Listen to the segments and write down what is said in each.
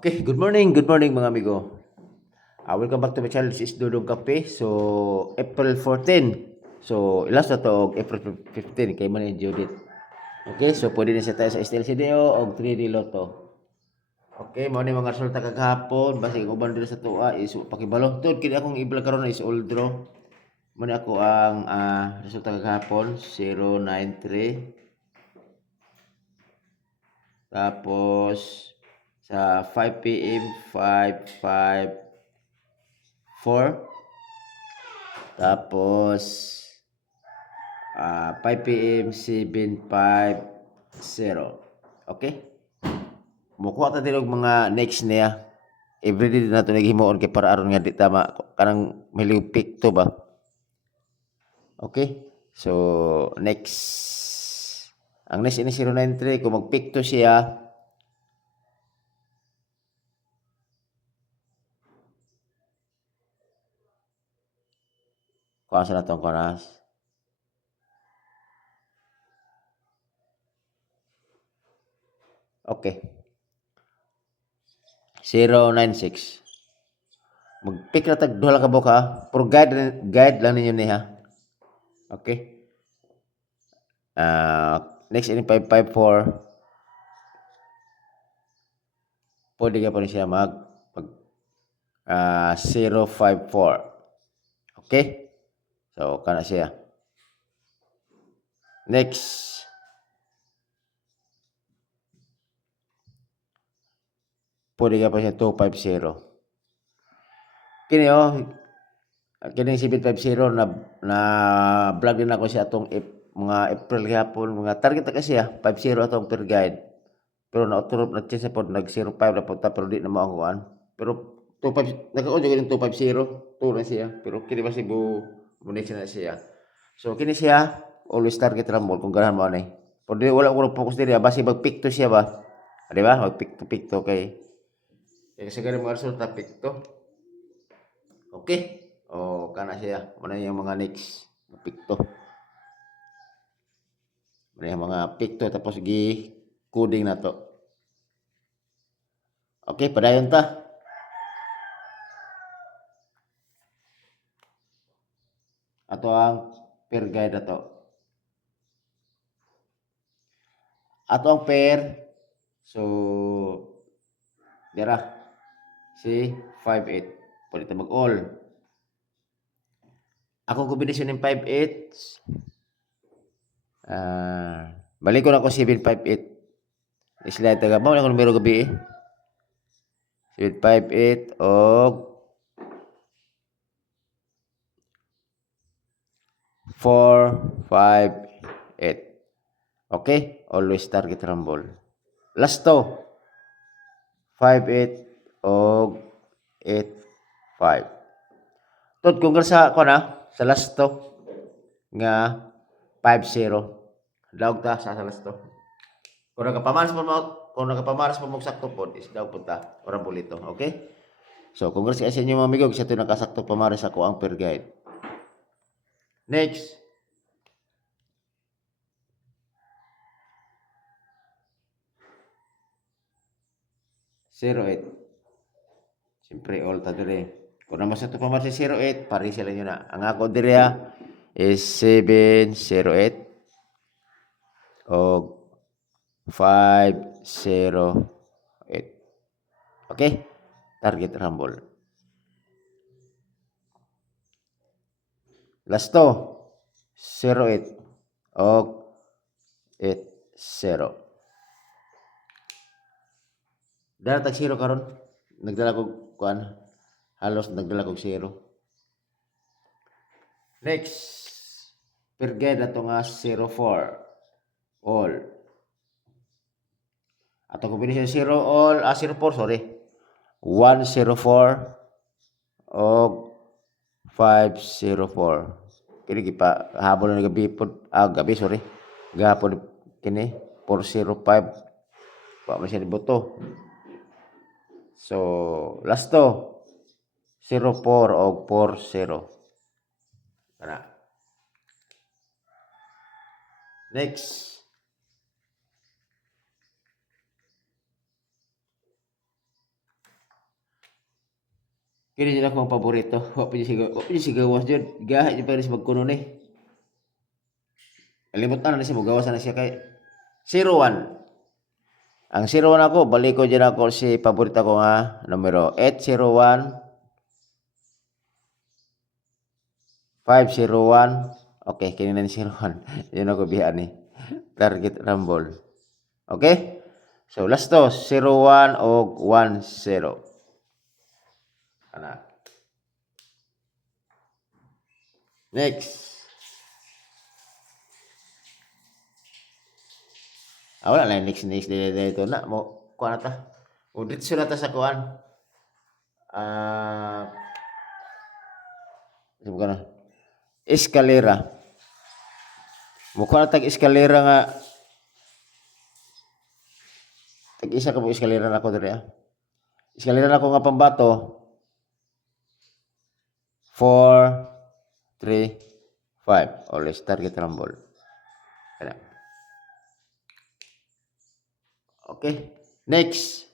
Okay, good morning mga amigo. Welcome back to my channel. This is Dudong Cafe. So, April 14. So, ilas na to, April 15, kay man ni Judith. Okay, so pwede na siya tayo sa STL CDO o 3D Lotto. Okay, mao ni mga resulta kagahapon. Basi uban dito sa tuwa is pakibalo. Tod kini akong i-vlog karon is all draw. Mani ako ang resulta kagahapon 093. Tapos sa 5 PM 554. Tapos 5 PM 750. Okay? Mukuha ta din og mga next niya. Everyday din nato naghimuon kay para aron nga di tama kanang milig pick to ba. Okay? So next ang next ini 093 kung mag-pick to siya kuha sa natong kanas. Okay. 096. Mag-pick na tag duha ka buka. For guide lang ninyo niya. Okay? Next ini 554. Pwede ka pa rin siya mag 054. Okay? So, kana siya. Next. Pwede ka pa siya 250. Kini kining 750 na vlog din ako siya atong mga April gihapon, mga target na kasi 50 atong per guide. Pero na-autorop na siya pod nag 05 na punta pero di na mo ang kuan. Pero 25 nagkaon jud yung 250, to na siya. Pero kini ba Cebu munition na siya. So kini siya always target rumble kung ganahan mo ani. Pero di wala ko focus diri basi mag-pick to siya ba. Di ba? Mag-pick to kay kasi ganun mga resulta pick to. Okay? O kana siya. Muna yung mga next pick to. Muna yung mga pick to tapos gi coding na to. Okay, padayon ta. Ato ang per guide na to. Ato ang per. So, dira. Si 58. Pwede ta mag-all. Ako kombinasyon ng 58. Balik ko na ako 758. Slide taga. Bawa na ako numero gabi 758 og 458. Okay? Always target rumble. Last to. 58 og 85. Tod kung sa ko na sa last to nga 50. Daog ta sa last to. Kung nagapamaras mo sakto pod is daog punta ora bulito. Okay? So congrats sa inyo mga amigo sa tuwing nakasakto pamaras ako ang per guide. Next. Zero 8. Siyempre all ta dire. Kung naman sa ito pamaras si 08, pari sila nyo na. Ang ako dire is 708 o 508. Okay? Target rumble. Last to, 08 o 80. Dala tag 0 karon. Nagdala ko kuan. Halos nagdala ko 0. Next, per guide ato nga 04 all. Ato kombinasyon 0 all 04 sorry. 104 o 504. Kini gipa habol na gabi pod gabi sorry. Gahapon kini 405. Pa man siya boto. So last to 04 o 40. Kana. Next. Kini jud akong paborito. Wa pa jud sigawas jud. Gahi jud pa rin sa magkuno ni. Kalimot na siya mo gawas na siya kay 01. Ang 01 ako, balik ko dyan ako si paborito ko nga numero 801 501. Okay, kini na ni 01. Yun ako bihan ni. Target rumble. Okay? So, last to, 01 o 10. Ana. Next. Wala lang next dito na mo kuan ta. Udit sila ta sa kuan. Bukan eskalera. Mukha na tag eskalera nga. Tag isa ka mo eskalera na ako diri. Eskalera na ako nga pambato. 4 3 5. Always target rumble. Kaya. Okay. Next.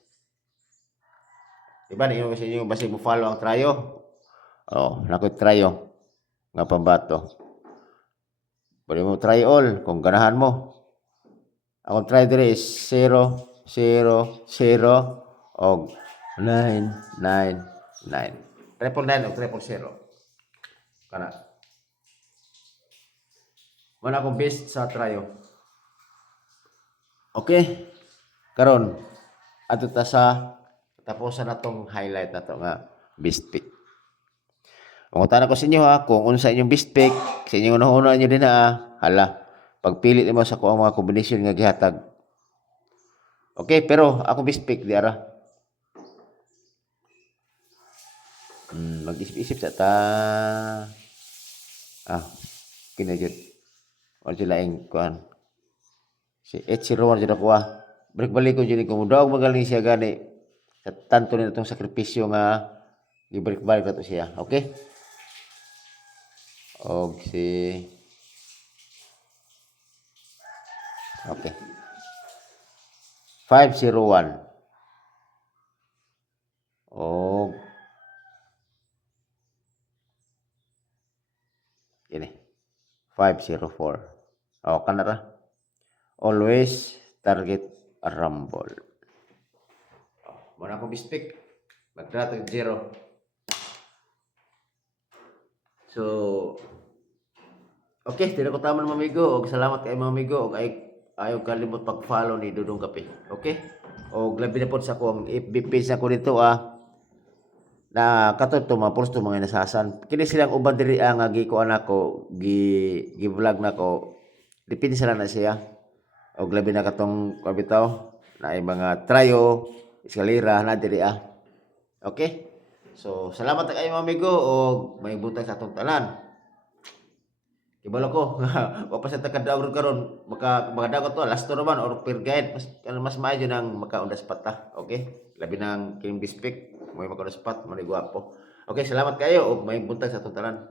Diba niyo kasi yung basi mo follow ang trayo. Nakoy trayo nga pambato. Pwede mo try all kung ganahan mo. Ako try dire is 0 0 0 og 9 9 9. Triple 9 o triple 0. Kana. Mana akong best sa trayo. Okay. Karon ato ta sa tapusan natong highlight nato nga best pick. Pangutan ko sa inyo ha, kung unsa inyong best pick, sa inyong una nyo din hala, pagpili mo sa kuang mga kombinasyon nga gihatag. Okay, pero ako best pick di ara. Mag-isip-isip sa ta. Kinajud. Wala sila yung kuan. Si H01 dyan ako balik-balik ko dyan kung daw magaling siya gani. Sa tanto nila itong sakripisyo nga ibalik-balik na to siya. Okay? Og si okay. 501. Og ini 504. Kanara. Always target a rumble. Muna akong bispik. Magdratag 0. So, okay, tira ko tama mga amigo. Og salamat kay mga amigo. Og ayaw kalimot pag-follow ni Dudong Kape. Okay? Og labi na po sa akong FB page ako dito na katuto mga posto mga nasasan. Kini silang uban diri ang gikuan ako, gi-vlog nako. Dipindi sila na siya. Og labi na katong kabitaw na ay mga trayo, eskalera na diri Okay? So, salamat kayo mga amigo og may butang sa atong tanan. Ibalo ko, wa pa sa takadaog karon, makadagot to last to naman or per guide mas maayo nang makaundas pata. Okay? Labi nang king bispik, may makaundas pat, manigwapo. Okay, salamat kayo og may butang sa atong tanan.